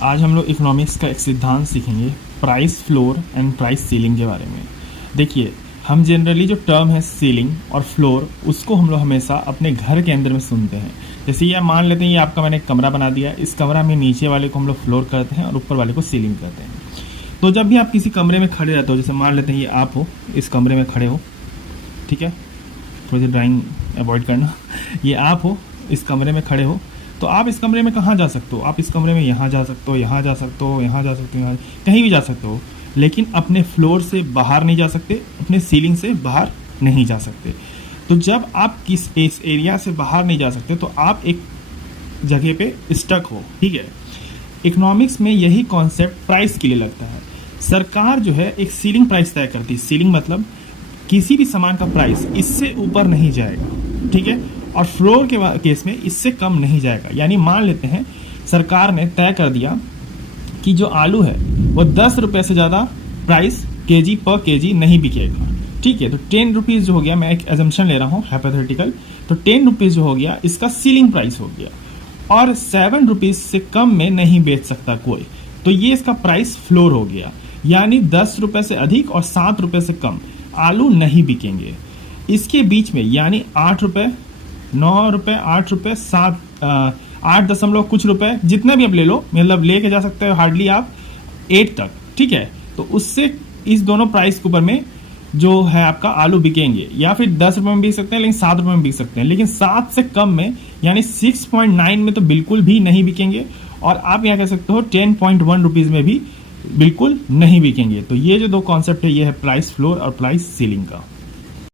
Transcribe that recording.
आज हम लोग इकोनॉमिक्स का एक सिद्धांत सीखेंगे, price floor and price ceiling के बारे में। देखिए, हम जनरली जो टर्म है सीलिंग और फ्लोर, उसको हम लोग हमेशा अपने घर के अंदर में सुनते हैं। जैसे ये मान लेते हैं, ये आपका मैंने एक कमरा बना दिया, इस कमरा में नीचे वाले को हम लोग फ्लोर करते हैं और ऊपर वाले को सीलिंग करते हैं। तो जब भी आप किसी कमरे में खड़े रहते हो, जैसे मान लेते हैं ये आप हो, इस कमरे में खड़े हो, ठीक है, थोड़ी सी ड्राइंग अवॉइड करना। ये आप हो, इस कमरे में खड़े हो, तो आप इस कमरे में कहाँ जा सकते हो? आप इस कमरे में यहाँ जा सकते हो, यहाँ जा सकते हो, यहाँ जा सकते हो, यहाँ कहीं भी जा सकते हो, लेकिन अपने फ्लोर से बाहर नहीं जा सकते, अपने सीलिंग से बाहर नहीं जा सकते। तो जब आप किस इस एरिया से बाहर नहीं जा सकते तो आप एक जगह पे स्टक हो, ठीक है। इकोनॉमिक्स में यही कॉन्सेप्ट प्राइस के लिए लगता है। सरकार जो है एक सीलिंग प्राइस तय करती है। सीलिंग मतलब किसी भी सामान का प्राइस इससे ऊपर नहीं जाएगा, ठीक है, और फ्लोर के केस में इससे कम नहीं जाएगा। यानी मान लेते हैं सरकार ने तय कर दिया कि जो आलू है वो 10 रुपये से ज़्यादा प्राइस केजी पर केजी नहीं बिकेगा, ठीक है। तो 10 रुपीज़ जो हो गया, मैं एक एजम्पशन ले रहा हूँ हाइपोथेटिकल, तो 10 रुपीज़ जो हो गया इसका सीलिंग प्राइस हो गया, और 7 रुपीज़ से कम में नहीं बेच सकता कोई, तो ये इसका प्राइस फ्लोर हो गया। यानी 10 रुपये से अधिक और 7 रुपये से कम आलू नहीं बिकेंगे। इसके बीच में यानी 8 रुपये, 9 रुपये, 8 रुपये, 8 दशमलव कुछ रुपए, जितना भी आप ले लो, मतलब लेके जा सकते हो हार्डली आप 8 तक, ठीक है। तो उससे इस दोनों प्राइस के ऊपर में जो है आपका आलू बिकेंगे, या फिर 10 रुपये में बिक सकते हैं, लेकिन 7 रुपये में बिक सकते हैं, लेकिन 7 से कम में यानी 6.9 में तो बिल्कुल भी नहीं बिकेंगे, और आप यहाँ कह सकते हो 10.1 रुपीज़ में भी बिल्कुल नहीं बिकेंगे। तो ये जो दो कॉन्सेप्ट है, ये है प्राइस फ्लोर और प्राइस सीलिंग का।